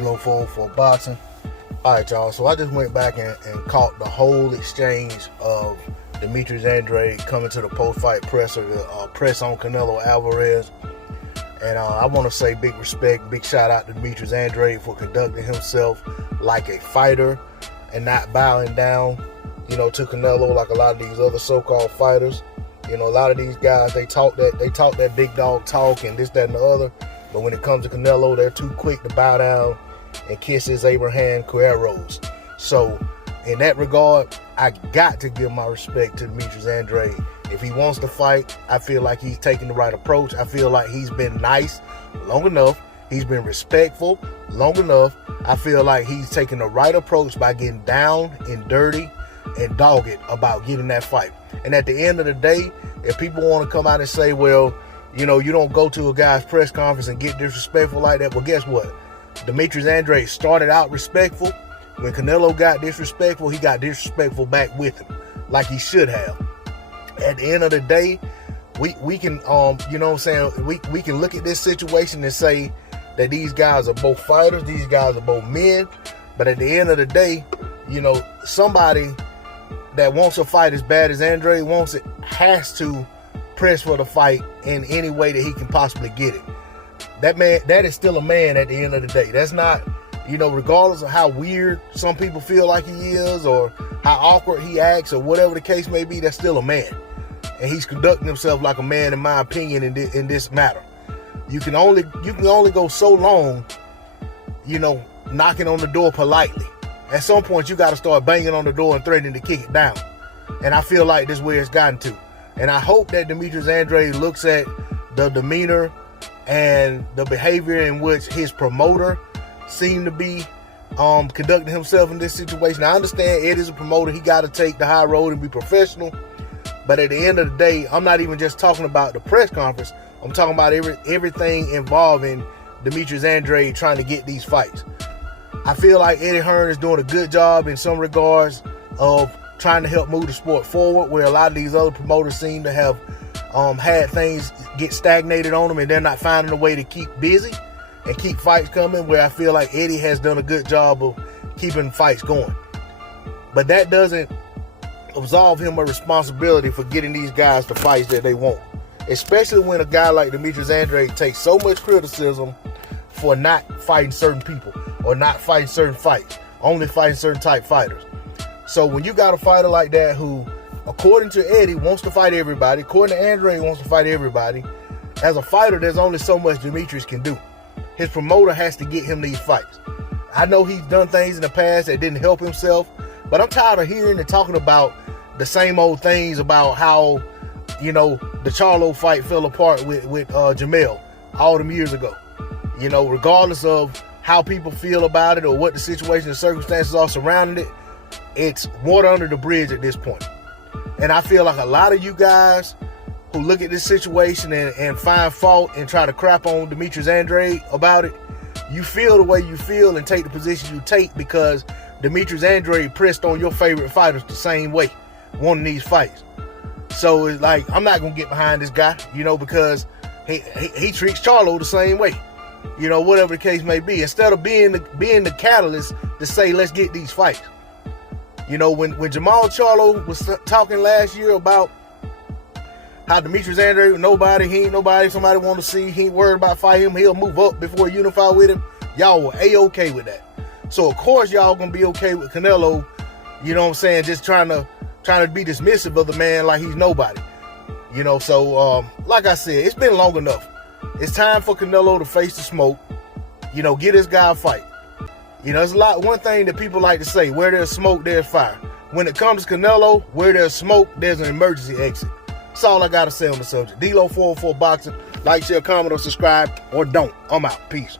D-Lo 404 Boxing. Alright, y'all, so I just went back and caught the whole exchange of Demetrius Andrade coming to the post-fight presser to press on Canelo Alvarez. And I want to say big respect, big shout out to Demetrius Andrade for conducting himself like a fighter and not bowing down, to Canelo like a lot of these other so-called fighters. A lot of these guys, they talk that big dog talk and this, that, and the other. But when it comes to Canelo, they're too quick to bow down and kiss his Abraham Cuervos. So in that regard, I got to give my respect to Demetrius Andrade. If he wants to fight, I feel like he's taking the right approach. I feel like he's been nice long enough. He's been respectful long enough. I feel like he's taking the right approach by getting down and dirty and dogged about getting that fight. And at the end of the day, if people want to come out and say, well, you don't go to a guy's press conference and get disrespectful like that, well, guess what? Demetrius Andrade started out respectful. When Canelo got disrespectful, he got disrespectful back with him, like he should have. At the end of the day, we can, we can look at this situation and say that these guys are both fighters, these guys are both men, but at the end of the day, somebody that wants a fight as bad as Andrade wants it has to press for the fight in any way that he can possibly get it. That man, that is still a man at the end of the day. That's not, regardless of how weird some people feel like he is or how awkward he acts or whatever the case may be, that's still a man. And he's conducting himself like a man, in my opinion, in this matter. You can only go so long, knocking on the door politely. At some point, you got to start banging on the door and threatening to kick it down. And I feel like this is where it's gotten to. And I hope that Demetrius Andrade looks at the demeanor and the behavior in which his promoter seemed to be conducting himself in this situation. I understand Ed is a promoter. He got to take the high road and be professional. But at the end of the day, I'm not even just talking about the press conference. I'm talking about everything involving Demetrius Andrade trying to get these fights. I feel like Eddie Hearn is doing a good job in some regards of trying to help move the sport forward, where a lot of these other promoters seem to have had things get stagnated on them and they're not finding a way to keep busy and keep fights coming, where I feel like Eddie has done a good job of keeping fights going. But that doesn't absolve him of responsibility for getting these guys the fights that they want, especially when a guy like Demetrius Andrade takes so much criticism for not fighting certain people or not fighting certain fights, only fighting certain type fighters. So when you got a fighter like that who, according to Eddie, wants to fight everybody, according to Andrade, wants to fight everybody, as a fighter, there's only so much Demetrius can do. His promoter has to get him these fights. I know he's done things in the past that didn't help himself, but I'm tired of hearing and talking about the same old things about how, the Charlo fight fell apart with Jamel all them years ago. Regardless of how people feel about it or what the situation and circumstances are surrounding it, it's water under the bridge at this point. And I feel like a lot of you guys who look at this situation and find fault and try to crap on Demetrius Andrade about it, you feel the way you feel and take the position you take because Demetrius Andrade pressed on your favorite fighters the same way, wanting these fights. So it's like, I'm not going to get behind this guy, because he treats Charlo the same way, whatever the case may be. Instead of being the catalyst to say, let's get these fights. When Jamal Charlo was talking last year about how Demetrius Andrade was nobody, he ain't nobody somebody want to see, he ain't worried about fighting him, he'll move up before he unify with him, y'all were A-okay with that. So of course y'all gonna be okay with Canelo, just trying to be dismissive of the man like he's nobody. So like I said, it's been long enough. It's time for Canelo to face the smoke, get this guy a fight. There's one thing that people like to say, where there's smoke, there's fire. When it comes to Canelo, where there's smoke, there's an emergency exit. That's all I got to say on the subject. D-Lo 404 Boxing. Like, share, comment, or subscribe, or don't. I'm out. Peace.